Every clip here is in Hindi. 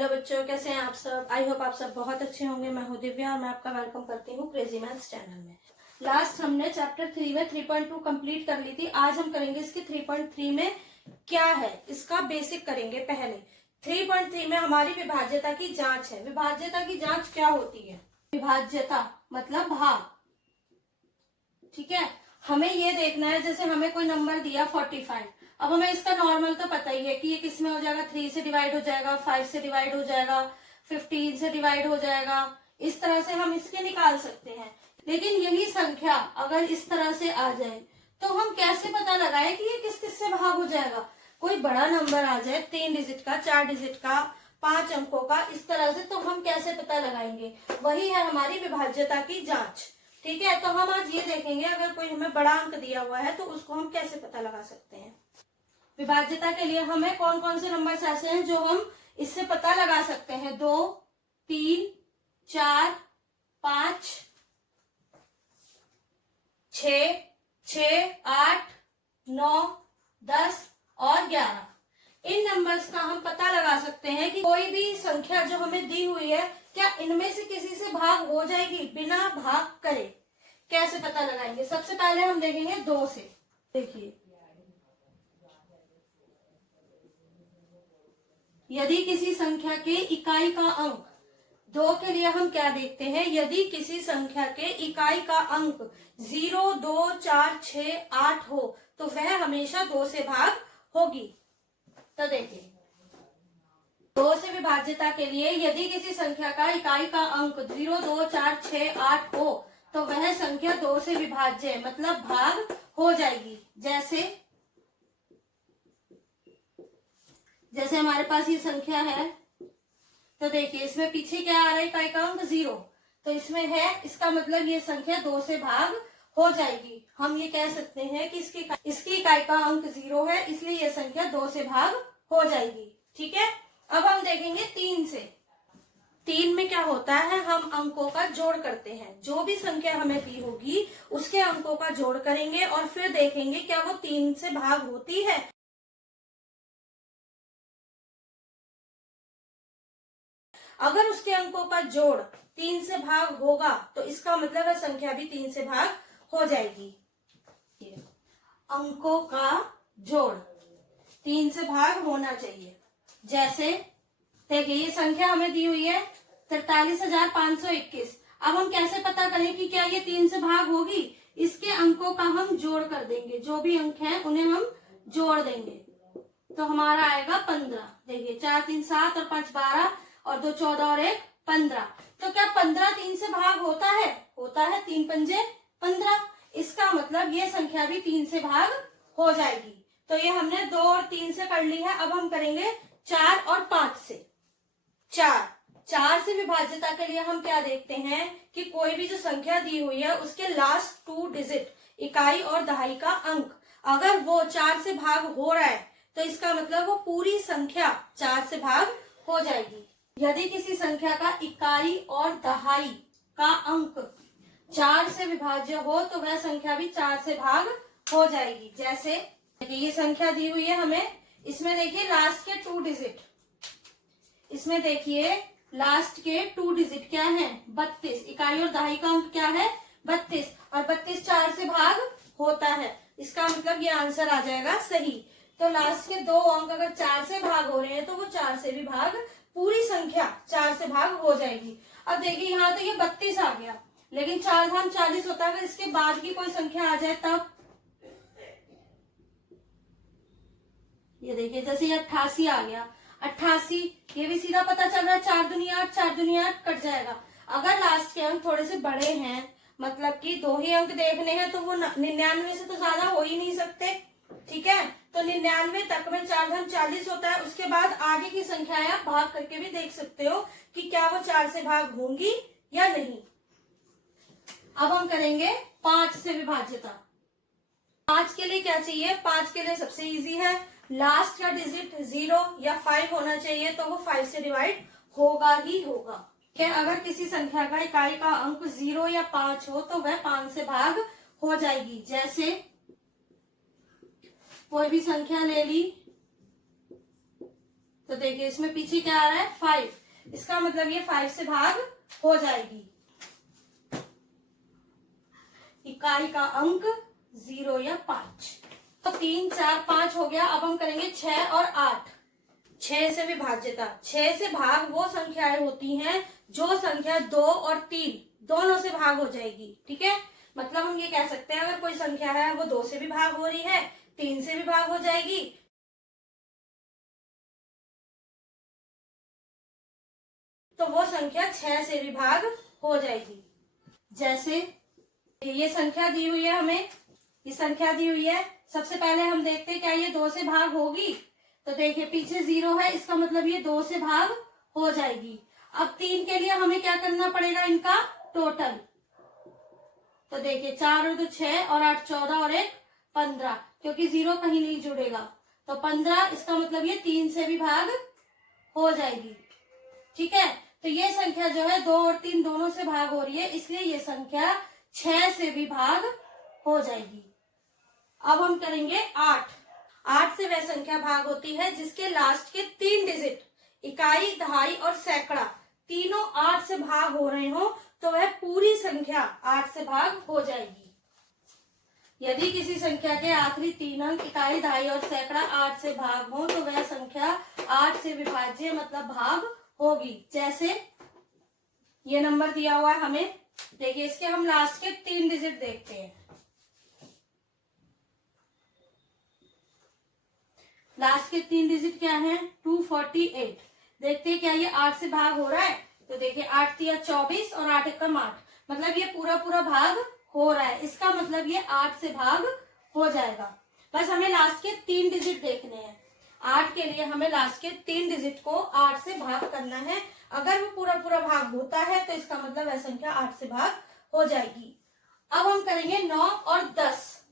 हेलो बच्चों, कैसे हैं आप सब। आई होप आप सब बहुत अच्छे होंगे। मैं हूं दिव्या और मैं आपका वेलकम करती हूं क्रेजी मैथ्स चैनल में। लास्ट हमने चैप्टर 3 में 3.2 कंप्लीट कर ली थी। आज हम करेंगे इसकी 3.3 में क्या है, इसका बेसिक करेंगे। पहले 3.3 में हमारी विभाज्यता की जांच है। विभाज्यता की जांच क्या होती है? विभाज्यता मतलब भाग, ठीक है। हमें ये देखना है, जैसे हमें कोई नंबर दिया 45। अब हमें इसका नॉर्मल तो पता ही है कि ये किस में हो जाएगा, 3 से डिवाइड हो जाएगा, 5 से डिवाइड हो जाएगा, 15 से डिवाइड हो जाएगा। इस तरह से हम इसके निकाल सकते हैं। लेकिन यही संख्या अगर इस तरह से आ जाए तो हम कैसे पता लगाएं कि ये किस किस से भाग हो जाएगा। कोई बड़ा नंबर आ जाए 3 डिजिट का, 4 डिजिट का, 5 अंकों का, इस तरह से, तो हम कैसे पता लगाएंगे? वही है हमारी विभाज्यता की जांच, ठीक है। तो हम आज ये देखेंगे, अगर कोई हमें बड़ा अंक दिया हुआ है तो उसको हम कैसे पता लगा सकते हैं। विभाज्यता के लिए हमें कौन कौन से नंबर्स ऐसे हैं जो हम इससे पता लगा सकते हैं? 2, 3, 4, 5, 6, 8, 9, 10 और 11। इन नंबर्स का हम पता लगा सकते हैं कि कोई भी संख्या जो हमें दी हुई है, क्या इनमें से किसी से भाग हो जाएगी बिना भाग करे। कैसे पता लगाएंगे? सबसे पहले हम देखेंगे 2 से। देखिए, यदि किसी संख्या के इकाई का अंक, 2 के लिए हम क्या देखते हैं? यदि किसी संख्या के इकाई का अंक 0, 2, 4, 6, 8 हो तो वह हमेशा 2 से भाग होगी। तो देखिए, 2 से विभाज्यता के लिए यदि किसी संख्या का इकाई का अंक 0, 2, 4, 6, 8 हो तो वह संख्या 2 से विभाज्य है, मतलब भाग हो जाएगी। जैसे हमारे पास ये संख्या है, तो देखिए इसमें पीछे क्या आ रहा है? इकाई का अंक 0, तो इसमें है, इसका मतलब ये संख्या 2 से भाग हो जाएगी। हम ये कह सकते हैं कि इसकी इकाई का अंक 0 है, इसलिए ये संख्या 2 से भाग हो जाएगी, ठीक है। अब हम देखेंगे 3 से। 3 में क्या होता है? हम अंकों का जोड़ करते हैं। जो भी संख्या हमें दी होगी उसके अंकों का जोड़ करेंगे और फिर देखेंगे क्या वो 3 से भाग होती है। अगर उसके अंकों का जोड़ 3 से भाग होगा तो इसका मतलब है संख्या भी 3 से भाग हो जाएगी। अंकों का जोड़ 3 से भाग होना चाहिए। जैसे देखिए, ये संख्या हमें दी हुई है 43,521। अब हम कैसे पता करें कि क्या ये 3 से भाग होगी? इसके अंकों का हम जोड़ कर देंगे। जो भी अंक हैं उन्हें हम जोड़ देंगे तो हमारा आएगा 15। देखिए, 4, 3, 7 और 5, 12 और 2, 14 और 1, 15। तो क्या 15 3 से भाग होता है? होता है। 3 पंजे 15। इसका मतलब ये संख्या भी 3 से भाग हो जाएगी। तो ये हमने 2 और 3 से कर ली है। अब हम करेंगे 4 और 5 से। 4 से विभाज्यता के लिए हम क्या देखते हैं कि कोई भी जो संख्या दी हुई है उसके लास्ट 2 डिजिट, इकाई और दहाई का अंक, अगर वो 4 से भाग हो रहा है तो इसका मतलब वो पूरी संख्या 4 से भाग हो जाएगी। यदि किसी संख्या का इकाई और दहाई का अंक 4 से विभाज्य हो तो वह संख्या भी 4 से भाग हो जाएगी। जैसे ये संख्या दी हुई है हमें, इसमें देखिए लास्ट के 2 डिजिट, इसमें देखिए लास्ट के 2 डिजिट क्या है? 32। इकाई और दहाई का अंक क्या है? 32। और 32 4 से भाग होता है, इसका मतलब ये आंसर आ जाएगा सही। तो लास्ट के 2 अंक अगर 4 से भाग हो रहे हैं तो वो 4 से भी भाग, पूरी संख्या 4 से भाग हो जाएगी। अब देखिए यहाँ तो ये 32 आ गया, लेकिन 4 धाम 40 होता है। अगर इसके बाद की कोई संख्या आ जाए तब, ये देखिए जैसे ये 88 आ गया, 88, ये भी सीधा पता चल रहा है 4 दूनी 8, 4 दूनी 8 कट जाएगा। अगर लास्ट के अंक थोड़े से बड़े हैं, मतलब कि 2 ही अंक देखने हैं, तो वो 99 से तो ज्यादा हो ही नहीं सकते, ठीक है। तो 99 तक में 4 धाम 40 होता है। उसके बाद आगे की संख्याएं आप भाग करके भी देख सकते हो कि क्या वो 4 से भाग होंगी या नहीं। अब हम करेंगे 5 से विभाज्यता। 5 के लिए क्या चाहिए? 5 के लिए सबसे इजी है, लास्ट का डिजिट 0 या 5 होना चाहिए, तो वो 5 से डिवाइड होगा ही होगा। क्या अगर किसी संख्या का इकाई का अंक 0 या 5 हो तो वह 5 से भाग हो जाएगी। जैसे कोई भी संख्या ले ली, तो देखिए इसमें पीछे क्या आ रहा है 5, इसका मतलब ये 5 से भाग हो जाएगी। इकाई का अंक 0 या 5। तो 3, 4, 5 हो गया। अब हम करेंगे 6 और 8। 6 से विभाज्यता, 6 से भाग वो संख्याएं होती हैं जो संख्या 2 और 3 दोनों से भाग हो जाएगी। ठीक है, मतलब हम ये कह सकते हैं अगर कोई संख्या है वो 2 से भी भाग हो रही है, 3 से भी भाग हो जाएगी, तो वो संख्या 6 से भी भाग हो जाएगी। जैसे ये संख्या दी हुई है हमें, ये संख्या दी हुई है। सबसे पहले हम देखते हैं क्या ये 2 से भाग होगी। तो देखिए पीछे 0 है, इसका मतलब ये 2 से भाग हो जाएगी। अब 3 के लिए हमें क्या करना पड़ेगा, इनका टोटल। तो देखिए 4 और 2 6 और 8 14 और 1 15, क्योंकि 0 कहीं नहीं जुड़ेगा। तो 15, इसका मतलब ये 3 से भी भाग हो जाएगी। ठीक है, तो ये संख्या जो है 2 और 3 दोनों से भाग हो रही है, इसलिए ये संख्या 6 से भी भाग हो जाएगी। अब हम करेंगे 8। 8 से वह संख्या भाग होती है जिसके लास्ट के 3 डिजिट इकाई, दहाई और सैकड़ा तीनों 8 से भाग हो रहे हो, तो वह पूरी संख्या 8 से भाग हो जाएगी। यदि किसी संख्या के आखिरी 3 अंक इकाई, दहाई और सैकड़ा 8 से भाग हो, तो वह संख्या 8 से विभाज्य मतलब भाग होगी। जैसे ये नंबर दिया हुआ है हमें, देखिए इसके हम लास्ट के 3 डिजिट देखते हैं। लास्ट के 3 डिजिट क्या है, 248। देखते हैं क्या ये 8 से भाग हो रहा है। तो देखिए 8 तिया 24 और 8 एकम 8, मतलब ये पूरा पूरा भाग हो रहा है। इसका मतलब ये 8 से भाग हो जाएगा। बस हमें लास्ट के 3 डिजिट देखने हैं। 8 के लिए हमें लास्ट के 3 डिजिट को 8 से भाग करना है। अगर वो पूरा पूरा भाग होता है तो इसका मतलब वह संख्या 8 से भाग हो जाएगी। अब हम करेंगे 9 और 10।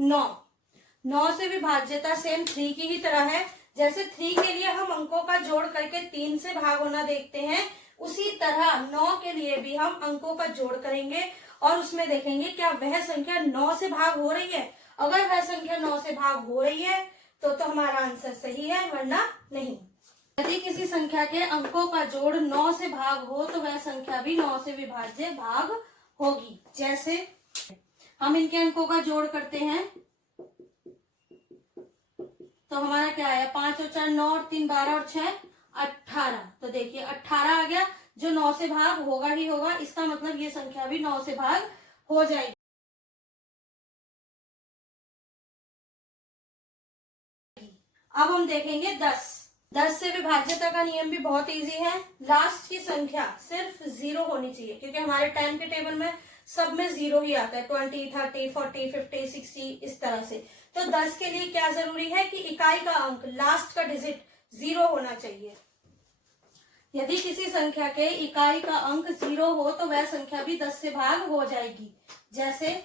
9 से विभाज्यता सेम 3 की ही तरह है। जैसे 3 के लिए हम अंकों का जोड़ करके 3 से भाग होना देखते हैं, उसी तरह 9 के लिए भी हम अंकों का जोड़ करेंगे और उसमें देखेंगे क्या वह संख्या 9 से भाग हो रही है। अगर वह संख्या 9 से भाग हो रही है तो हमारा आंसर सही है, वरना नहीं। यदि किसी संख्या के अंकों का जोड़ 9 से भाग हो तो वह संख्या भी 9 से विभाज्य भाग होगी। जैसे हम इनके अंकों का जोड़ करते हैं तो हमारा क्या आया, 5 और 4 9 और 3 12 और 6 18। तो देखिए 18 आ गया, जो 9 से भाग होगा ही होगा। इसका मतलब ये संख्या भी 9 से भाग हो जाएगी। अब हम देखेंगे 10। 10 से विभाज्यता का नियम भी बहुत इजी है। लास्ट की संख्या सिर्फ 0 होनी चाहिए, क्योंकि हमारे टाइम के टेबल में सब में 0 ही आता है। 20 30 40 50 60 इस तरह से। तो 10 के लिए क्या जरूरी है कि इकाई का अंक लास्ट का डिजिट 0 होना चाहिए। यदि किसी संख्या के इकाई का अंक 0 हो तो वह संख्या भी 10 से भाग हो जाएगी। जैसे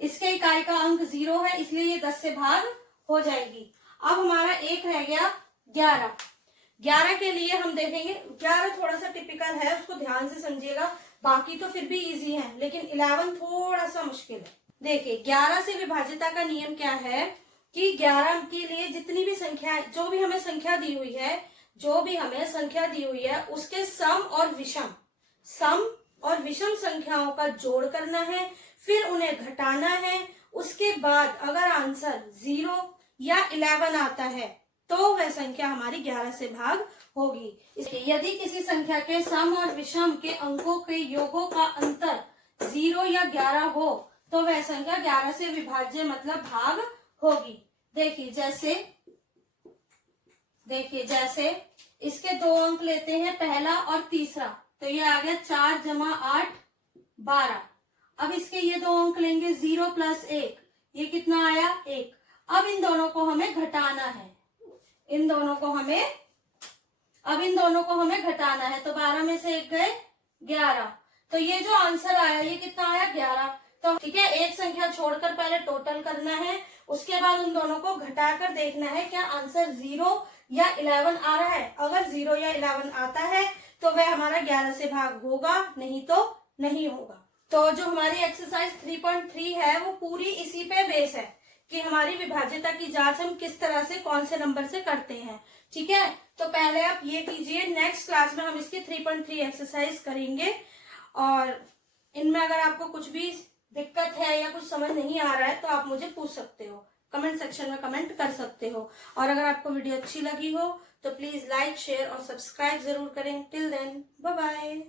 इसके इकाई का अंक 0 है, इसलिए ये 10 से भाग हो जाएगी। अब हमारा एक रह गया 11। 11 के लिए हम देखेंगे, 11 थोड़ा सा टिपिकल है, उसको ध्यान से समझिएगा। बाकी तो फिर भी इजी है, लेकिन 11 थोड़ा सा मुश्किल है। देखिए 11 से विभाज्यता का नियम क्या है कि 11 के लिए जितनी भी संख्या, जो भी हमें संख्या दी हुई है, उसके सम और विषम संख्याओं का जोड़ करना है, फिर उन्हें घटाना है। उसके बाद अगर आंसर 0 या 11 आता है तो वह संख्या हमारी 11 से भाग होगी। इसलिए यदि किसी संख्या के सम और विषम के अंकों के योगों का अंतर 0 या 11 हो तो वह संख्या 11 से विभाज्य मतलब भाग होगी। देखिए जैसे इसके 2 अंक लेते हैं, पहला और तीसरा। तो ये आ गया 4 जमा 8 12। अब इसके ये 2 अंक लेंगे, 0 प्लस 1, ये कितना आया 1। अब इन दोनों को हमें घटाना है। इन दोनों को हमें घटाना है। तो 12 में से 1 गए 11। तो ये जो आंसर आया ये कितना आया 11। तो ठीक है, एक संख्या छोड़कर पहले टोटल करना है, उसके बाद उन दोनों को घटाकर देखना है क्या आंसर 0 या 11 आ रहा है। अगर 0 या 11 आता है तो वह हमारा 11 से भाग होगा, नहीं तो नहीं होगा। तो जो हमारी एक्सरसाइज 3.3 है वो पूरी इसी पे बेस है कि हमारी विभाज्यता की जांच हम किस तरह से, कौन से नंबर से करते हैं। ठीक है, तो पहले आप ये कीजिए, नेक्स्ट क्लास में हम इसकी 3.3 एक्सरसाइज करेंगे। और इनमें अगर आपको कुछ भी दिक्कत है या कुछ समझ नहीं आ रहा है तो आप मुझे पूछ सकते हो, कमेंट सेक्शन में कमेंट कर सकते हो। और अगर आपको वीडियो अच्छी लगी हो तो प्लीज लाइक, शेयर और सब्सक्राइब जरूर करें। Till then bye bye.